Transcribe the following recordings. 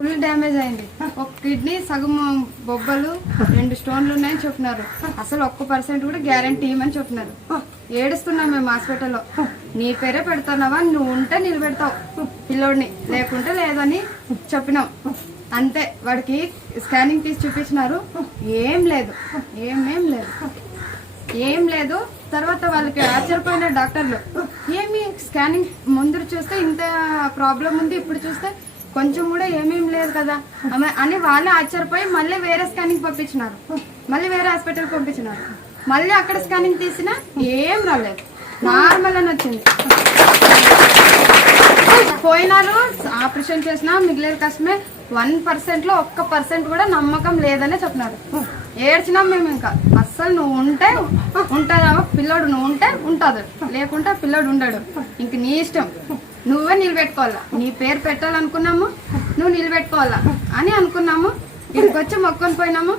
Full damage అయింది. ఒక kidney సగం బొబ్బలు రెండు స్టోన్లు ఉన్నాయని చెప్పినారు. అసలు ఒక్క పర్సెంట్ కూడా గ్యారంటీ ఇవ్వమని చెప్పినారు. ఏడుస్తున్నాం మేము హాస్పిటల్లో. నీ పేరే పెడుతున్నావా? నువ్వు ఉంటే నిలబెడతావు. పిల్లోడిని లేకుంటే లేదని చెప్పినాం. అంతే వాడికి స్కానింగ్ తీసి చూపించినారు. ఏం లేదు. ఏమేం లేదు. ఏం లేదు. తర్వాత వాళ్ళకి ఆశ్చర్యపోయిన డాక్టర్లు ఏమి స్కానింగ్ ముందు చూస్తే ఇంత ప్రాబ్లం ఉంది ఇప్పుడు చూస్తే కొంచెం కూడా ఏమేమి లేదు కదా. అని వాళ్ళే ఆశ్చర్యపోయి మళ్ళీ వేరే స్కానింగ్ పంపించినారు. మళ్ళీ వేరే హాస్పిటల్ పంపించినారు. మళ్ళీ అక్కడ స్కానింగ్ తీసినా ఏం రాలేదు. నార్మల్ అని వచ్చింది. పోయినారు ఆపరేషన్ చేసినా మిగిలేదు కష్టమే వన్ పర్సెంట్లో ఒక్క పర్సెంట్ కూడా నమ్మకం లేదనే చెప్పినారు. ఏడ్చినాం మేము ఇంకా అస్సలు నువ్వు ఉంటే ఉంటుందామా పిల్లోడు నువ్వు ఉంటే ఉంటుంది లేకుంటే పిల్లోడు ఉండడు. ఇంక నీ ఇష్టం. నువ్వే నిలబెట్టుకోవాలా? నీ పేరు పెట్టాలనుకున్నాము నువ్వు నిలబెట్టుకోవాలా? అని అనుకున్నాము. ఇక్కడికి వచ్చి మొక్కొని పోయినాము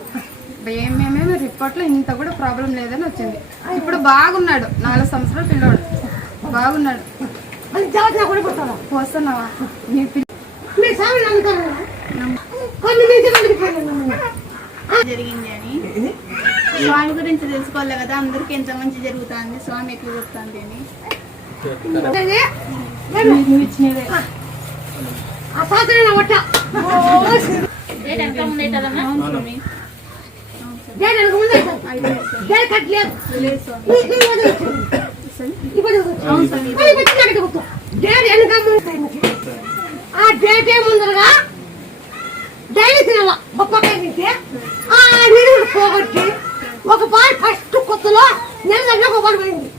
ఏమేమేమి రిపోర్ట్లో ఇంత కూడా ప్రాబ్లం లేదని వచ్చింది. ఇప్పుడు బాగున్నాడు. నాలుగు సంవత్సరాల పిల్లోడు. బాగున్నాడు. పోస్తున్నావా? నీ జరిగింది అని? స్వామి గురించి తెలుసుకోవాలి కదా. అందరికి ఎంత మంచి జరుగుతుంది? స్వామి ఎక్కువ చెప్తుంది అని? ఆ. డేట్ డైలీ తినాల. బొప్పకాయ తింటే నీళ్ళు పోగొట్టి ఒక పాలు ఫస్ట్ కొత్తలో నెల దగ్గర ఒక పోయింది.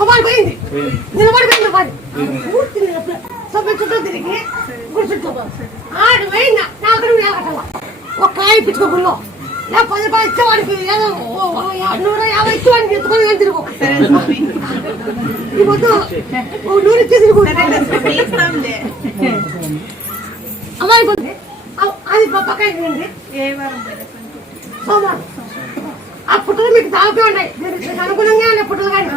పాలు పోయింది నిలబడిపోయింది పాలు పూర్తి సభ్య చుట్టూ తిరిగి గుడి చుట్టూ ఆడు పోయిందా నాకు నువ్వు ఏకట్టాల ఒక కాయ పిచ్చుకోకుండా లే పది రూపాయలు ఇచ్చేవాడికి ఏదో నూరు యాభై ఇచ్చేవాడికి ఎత్తుకొని వెళ్ళి తిరుగు. ఈ పొద్దు ఓ నూరు ఇచ్చి తిరుగు. అమ్మాయి అది వారం సోమవారం. పుట్టలు మీకు తాగుతూ ఉన్నాయి. మీరు ఉన్నాయి పుట్టలు కానీ.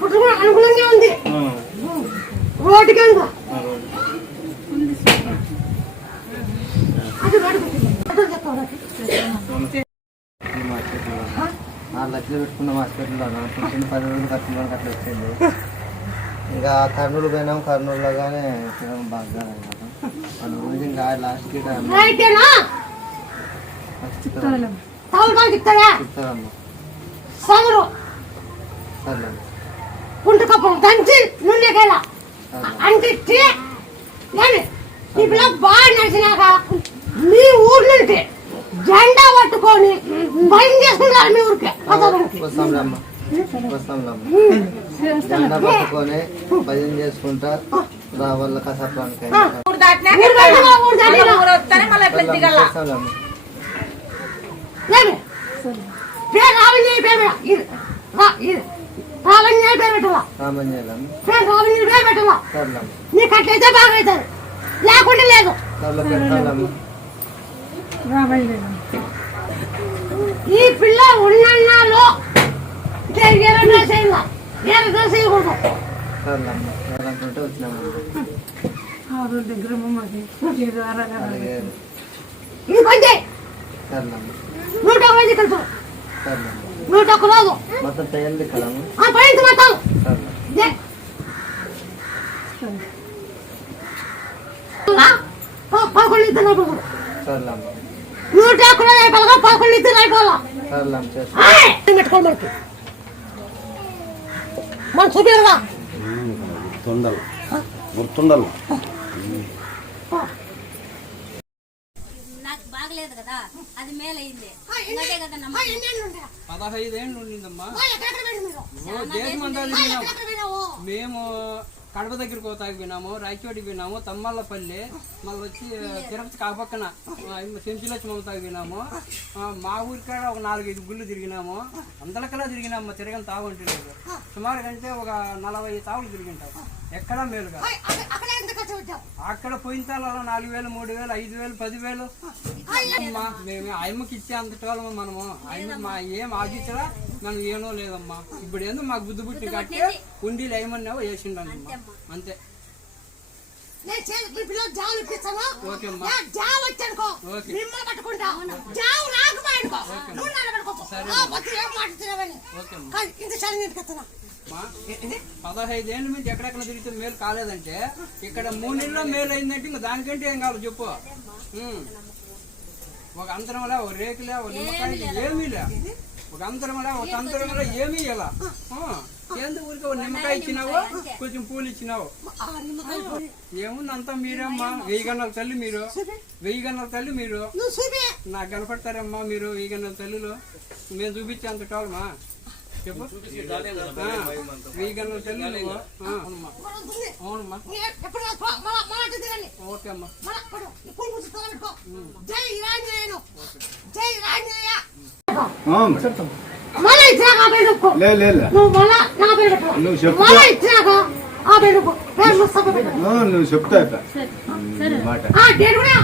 పుట్టలు కూడా అనుకూలంగా ఉంది. అది రోడ్డు లక్షలు పెట్టుకున్నాం హాస్పిటల్లో పది రోజులు అట్లా వచ్చింది ఇంకా కర్నూలు పోయినాం కర్నూలులో కానీ బాగా వాళ్ళ గురించి ఇంకా లాస్ట్కి రైటేనా తాగులు బాగా చెప్తారా చెప్తారమ్మా సోమరు సర్లే. కుంటు కప్పం దంచి నూనెకెళ్ళ అంటిచ్చి నేను ఈ పిల్ల బాగా నడిచినాక మీ ఊరు నుండి జెండా పట్టుకొని భయం చేసుకుంటారు మీ ఊరికి. జెండా పట్టుకొని భజన చేసుకుంటా రావాల కసాపానికి ఊరు దాటినా ఊరు దాటినా వస్తాంలే అమ్మ లేదు పేరు రావణ్య పేరు పెట్ట- ఇది రా ఇది రావణ్య పేరు పెట్టాల పేరు రావణ్య పేరు పెట్టాల నీకు అట్లయితే బాగా అవుతుంది లేకుంటే లేదు. ఈ పిల్ల ఎర్ర డ్రెస్ వేయకూడదు సర్లే అమ్మ వెళ్ళాలంటుంటే వచ్చినాము దగ్గర ఇది. అమ్మ నూట ఒకటి కలుపు నూట ఒక్క రోజు. పైన మొత్తం పదకొండు ఇద్దరు అమ్మ. నూట ఒక్క రోజు అయిపోగా పదకొండు ఇద్దరు అయిపోవాలా! పెట్టుకోండి మనకి? మనం చూపించరా గుర్తుండలు. గుర్తుండలు నాకు బాగలేదు కదా అది మేలైంది. నమ్మ పదహైదేళ్ళు ఉండిందమ్మా. మేము కడప దగ్గర కోతాకి పోయినాము రాయచోటికి పోయినాము తమ్మల్లపల్లి మళ్ళీ వచ్చి తిరుపతి కాపక్కన సెంచులచ్చి మమతాకి పోయినాము. మా ఊరి కాడ ఒక నాలుగైదు గుళ్ళు తిరిగినాము. అందరికల్లా తిరిగినాము తిరగని తాగు అంటే లేదు. సుమారు కంటే ఒక నలభై తావులు తిరిగింటాం. ఎక్కడా మేలుగా. ఆయ్, అక్కడ- పోయిన తాళ్ళలో నాలుగు వేలు మూడు వేలు ఐదు వేలు పదివేలు అమ్మా మేము ఆయమ్మకి ఇచ్చే అంతటి వాళ్ళము మనము? ఆయన మా ఏం ఆశించరా మనం ఏనో లేదమ్మా. ఇప్పుడు ఏందో మాకు బుద్ధి పుట్టి కట్టి ఉండి లేమన్నావు వేసిండు అంతే. నేను మీ పిల్లలు జావులు ఇప్పిస్తాను ఓకే అమ్మా. నా జావు వచ్చానుకో. ఓకే. మిమ్మల్ని పట్టుకుంటా. జావు రాకపోయానుకో నువ్వు ఏం మాట్లాడుతున్నావని? ఇంత చలి నీటికి ఎత్తున్నా మా పదహైదు ఏళ్ళ నుంచి ఎక్కడెక్కడ తిరిగితే మేలు కాలేదంటే ఇక్కడ మూడు నెలల్లో మేలు అయిందంటే ఇంకా దానికంటే ఏం కావాలి చెప్పు. ఒక అంతరంలా ఒక రేకులే ఒక నిమ్మకాయ ఏమీ లే ఒక అంతరంలా ఒక అంతరంలా ఏమీ ఇలా ఎందుకు ఊరికి నిమ్మకాయ ఇచ్చినావు? కొంచెం పూలు ఇచ్చినావు. ఏముంది అంతా మీరమ్మా? వెయ్యి గన్నల తల్లి మీరు. వెయ్యి గన్నల తల్లి మీరు. నాకు కనపడతారమ్మా మీరు వెయ్యి గన్నల తల్లులు. మేము చూపించే అంత కావాలమ్మా. చెప్పు. వెయ్యి గన్నల తల్లి అవునమ్మా. ఓకే అమ్మా. జై మళ్ళా ఇచ్చినాక ఆ పేరు ఒప్పుకో. లే లే లే. నువ్వు మళ్ళా నా పేరు పెట్టుకో. నువ్వు చెప్పు. మళ్ళా ఇచ్చినాక ఆ పేరు ఒప్పుకో. పేరు ముస్తఫా పెట్టు. ఆ, నువ్వు చెప్తా ఇక. మాట ఆ డేట్ కూడా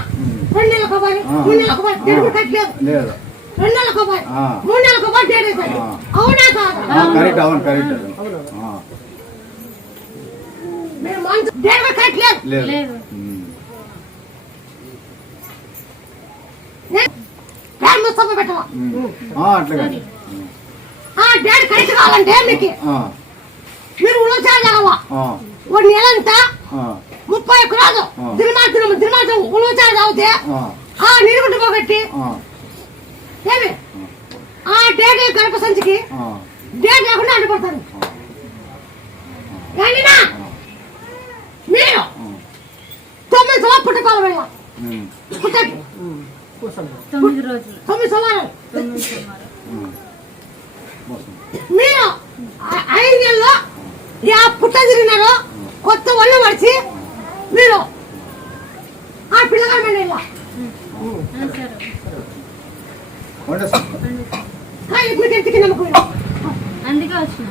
రెండు నెలలకు పోయి మూడు నెలలకు పోయి డేట్ కూడా కట్టలేదు లేదు రెండు నెలలకు పోయి ఆ. మూడు నెలలకు పోయి డేట్ ఆ. అవునా కాదా కరెక్ట్ అవును కరెక్ట్ ఆ, మీరు మంచి డేట్ కూడా కట్టలేదు లేదు ఉమ్. పేరు ముస్తఫా పెట్టవా ఉమ్. ఆ, అట్లాగే ఆ డేట్ కరెక్ట్ కావాలంటే మీకు. ఆ, మీరు ఉలచాలి కావా? ఆ, ఒక నెల అంతా ఆ, ముప్పై ఒక్క రోజు ఆ. దినమాత్రం దినమాత్రం ఉలచాలి తాగితే ఆ, నీరు గుడ్డ పోగొట్టి. ఏమి? ఆ డేట్ గడప సంచికి ఆ, డేట్ లేకుండా అడ్డుపడతారు. మీరు తొమ్మిది సవాలు పుట్టకాలం వెళ్ళా పుట్టండి తొమ్మిది సవాలు ఉమ్. మోసం. మీరు ఆ- ఐదు నెలల్లో యా పుట్ట తిరిగినారు కొత్త ఒళ్ళు పడిచి మీరు ఆ పిల్లగాడు మీకు ఎంతకి నమ్మకం అందుకే వచ్చిన.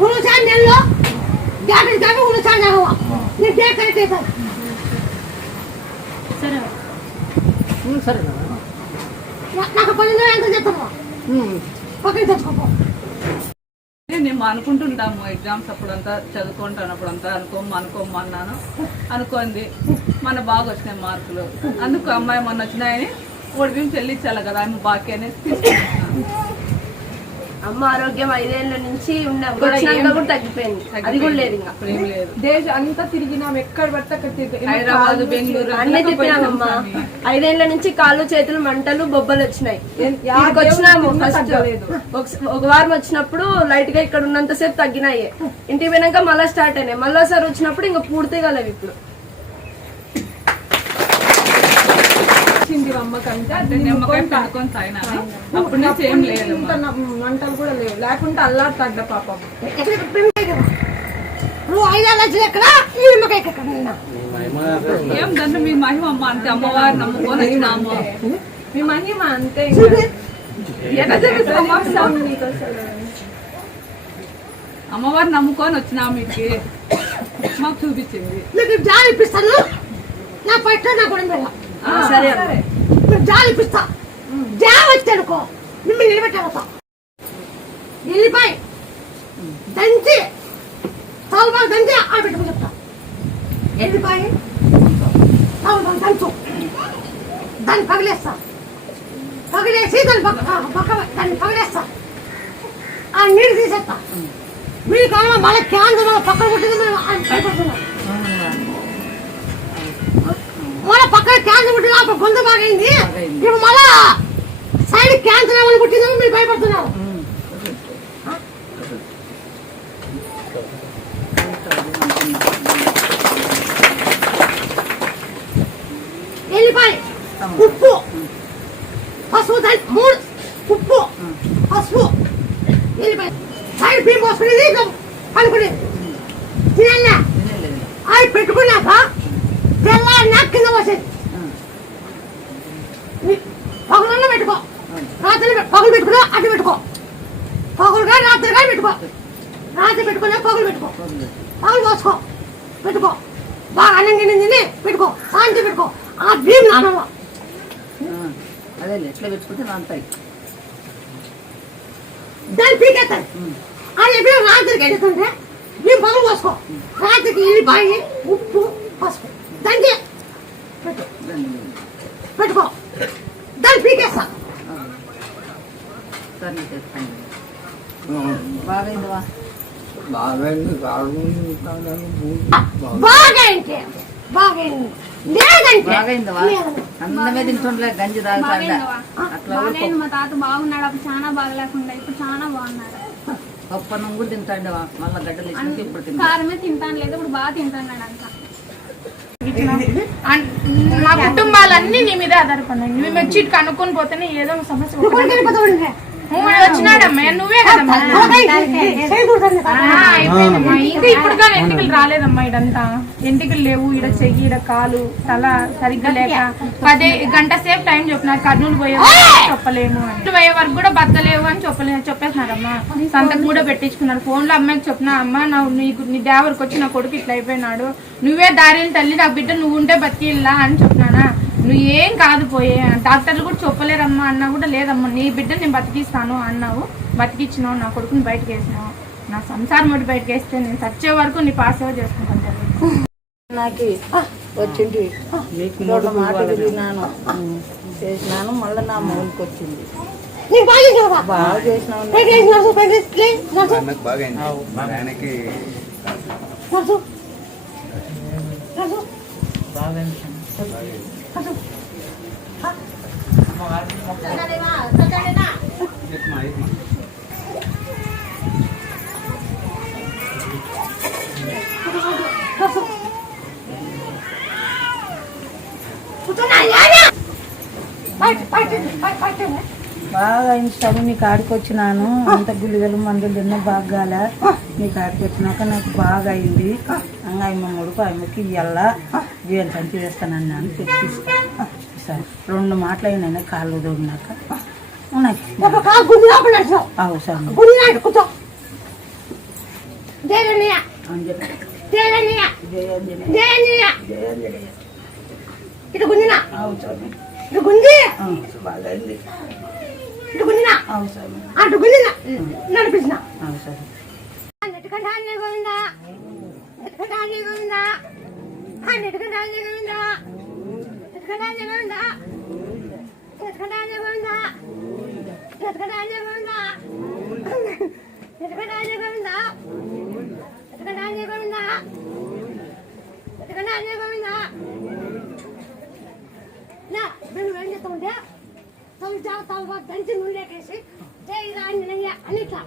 ఉలుచాన్ నెలలో జాగ్రత్త ఉలుచాన్ సరే. నా- నాకు పన్నెండు ఎంత చెప్తాను పక్కన తెచ్చుకోపో మేము అనుకుంటుంటాము ఎగ్జామ్స్ అప్పుడంతా చదువుకుంటున్నప్పుడంతా అనుకోము అనుకోమ్మ అన్నాను. అనుకోంది మన బాగా వచ్చినాయి మార్కులు. అందుకు అమ్మాయి మొన్న వచ్చినాయని ఒకటి చెల్లించాలి కదా ఆమె బాకీ అనేది తీసుకుంటున్నాను. అమ్మ ఆరోగ్యం ఐదేళ్ళ నుంచి ఉన్న వచ్చినాక కూడా తగ్గిపోయింది. అది కూడా లేదు ఇంకా. దేశం అంతా తిరిగినాం ఎక్కడ పడితే అక్కడ తిరిగి హైదరాబాద్ బెంగళూరు అన్ని తిప్పినామమ్మా. ఐదేళ్ళ నుంచి కాళ్ళు చేతులు మంటలు బొబ్బలు వచ్చినాయి. ఇక్కడికి వచ్చినాము ఫస్ట్. ఒక- వారం వచ్చినప్పుడు లైట్గా ఇక్కడ ఉన్నంత సేపు తగ్గినాయి. ఇంటికి పోయినాక మళ్ళీ స్టార్ట్ అయినాయి. మళ్ళీ ఒకసారి వచ్చినప్పుడు ఇంకా పూర్తిగా లేవు ఇప్పుడు. వచ్చింది అమ్మకంటే నిమ్మకాయ నుంచి ఏం లేదు మంటలు కూడా లేవు. లేకుంటే పాపం. ఈ నిమ్మకాయ ఎక్కడ ఏం దాంట్లో మీ మహిమ అమ్మ అంటే అమ్మవారిని నమ్ముకొని వచ్చినాము మీ మహిమ అంతే? అమ్మవారిని నమ్ముకొని వచ్చినాము మీకు? మాకు చూపించింది. మీకు జాలి ఇప్పిస్తాను నా పట్ల నా కూడా సరే మీకు జాలి ఇప్పిస్తా జా వచ్చానుకో మిమ్మల్ని నిలబెట్టాలతా వెళ్ళిపోయి దంచి తలబాగా దంచి ఆ పెట్టుకుని చెప్తా. వెళ్ళిపోయి తలబాగా దంచు. దాన్ని పగిలేస్తా. పగిలేసి దాన్ని పక్క దాన్ని పగిలేస్తా. ఆ నీరు తీసేస్తా. మీరు కావాలా? మళ్ళీ క్యాన్సర్ పక్కన పుట్టింది మేము ఆయన మళ్ళీ పక్కన క్యాన్సర్ పుట్టింది అప్పుడు గొంతు బాగైంది. ఇప్పుడు మళ్ళా సైడ్ క్యాన్సర్ ఏమైనా పుట్టిందని మీరు భయపడుతున్నారు వెళ్ళిపోయి ఉప్పు పసుపు దాని మూడు ఉప్పు పసుపు వెళ్ళిపోయి సైడ్ బియ్యం పోసుకునేది ఇక పనుకునేది తినల్లా అవి పెట్టుకున్నాక తెల్లారినా కింద పోసేది పగులన్నా పెట్టుకో రాత్రి పె- పగులు పెట్టుకున్నా అటు పెట్టుకో పగులుగా రాత్రిగా పెట్టుకో రాత్రి పెట్టుకున్నా పగులు పెట్టుకో పగులు పోసుకో పెట్టుకో బాగా అన్నం గిన్నె తిని పెట్టుకో సాయంత్రం పెట్టుకో ఆ భీమ్ నానవ అదే ఎట్లా పెట్టుకుంటే నాంతాయి దాన్ని పీకేస్తాను అది ఎప్పుడు రాత్రికి వెళ్తుంటే నీ పొలం పోసుకో. రాత్రికి ఎల్లిపాయి ఉప్పు పసుపు. పెట్టు. పెట్టుకో. దాన్ని పీకేస్తా. బాగైంది బాగైంది బాగైందివా లేదంటే. అందమే తింటుండలే గంజి తాగుతాండ బాగైందివా? అట్లా బాగాలేదు మా తాత బాగున్నాడు అప్పుడు చాలా బాగలేకుండా ఇప్పుడు చాలా బాగున్నాడు. పప్పన్నం కూడా తింటాండవా? మళ్ళా గడ్డలు ఇప్పుడు కారమే తింటాను లేదు ఇప్పుడు బాగా తింటాన్నాడు అంతా మా కుటుంబాలన్నీ నీ మీద ఆధారపడినాయి మేము వచ్చి ఇటు కనుక్కొని పోతేనే ఏదో సమస్య నువ్వు వచ్చినాడమ్మా కదమ్మా. ఇంకా ఇప్పుడు కానీ ఎంటికలు రాలేదమ్మా ఇడంతా ఎంటికలు లేవు ఇడ చెయ్యి ఇడ కాలు తల సరిగ్గా లేక పదే గంట సేపు టైం చెప్పినారు కర్నూలు పోయే చెప్పలేము ఇటు పోయే వరకు కూడా బతలేవు అని చెప్పలే చెప్పేసినారమ్మా సంతకు కూడా పెట్టించుకున్నారు ఫోన్లో అమ్మాయికి చెప్పిన అమ్మ నా నీకు నీ దేవరికి వచ్చి నా కొడుకు ఇట్లా అయిపోయినాడు నువ్వే దారిని తల్లి నా బిడ్డ నువ్వు ఉంటే బతికిల్లా అని చెప్పినానా నువ్వు ఏం కాదు పోయే. డాక్టర్లు కూడా చెప్పలేరమ్మా అన్నా కూడా లేదమ్మా. నీ బిడ్డ నేను బతికిస్తాను అన్నావు. బతికిచ్చినావు నా కొడుకుని బయటకు వేసినావు నా సంసారం ఒకటి బయటకు వేస్తే నేను చచ్చే వరకు నీ పాస్ సేవ చేసుకుంటాను. నాకు వచ్చింది. రెండు మాటలు విన్నాను చేసినాను మళ్ళీ నా వచ్చింది. బాగా చేసినావు పెట్టేసి బాగా ఇన్స్టాలు కాడికి ఆడుకొచ్చినాను అంత గుళికలు మందులు తిన్న బాగాల. కాడికి ఆడుకొచ్చినాక నాకు బాగా అయింది. అంగా ఆయమ్మ ముడుపు ఆయమ్మకి ఇయ్యాల. వీళ్ళని పంచి వేస్తానన్నాను తీసుకొస్తాను రెండు మాటలు అయినా కాళ్ళు దొరినాక ఉన్నాయి నడిపించిన గోవిందా? గోవిందా? దంచి నూనెకేసి జై రాంజనయ్య అని ఇట్లా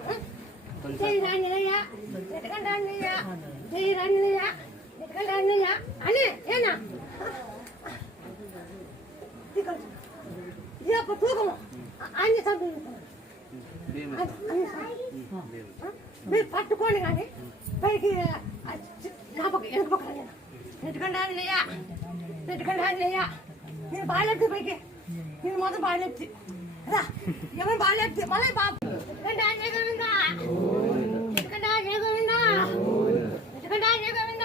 జై రాంజనయ్య జై రాంజనయ్య 했느냐? 안 해! 해냐? 이거 이 아빠 두고 뭐 아니 잠들 మే పట్టుకోండి కానీ పైకి నాపకి ఎనుకపోయి ఎందుకంటే అన్నయ్యా ఎందుకంటే అన్నయ్యా నేను బాగాలేపుతా పైకి నేను మొత్తం బాగాలేపుతి రా ఎవరు బాగాలేపుతి మళ్ళీ బాబు ఎందుకంటే అన్నయ్య గోవిందా ఎందుకంటే అన్నయ్య గోవిందా ఎందుకంటే అన్నయ్య గోవిందా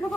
నువ్వు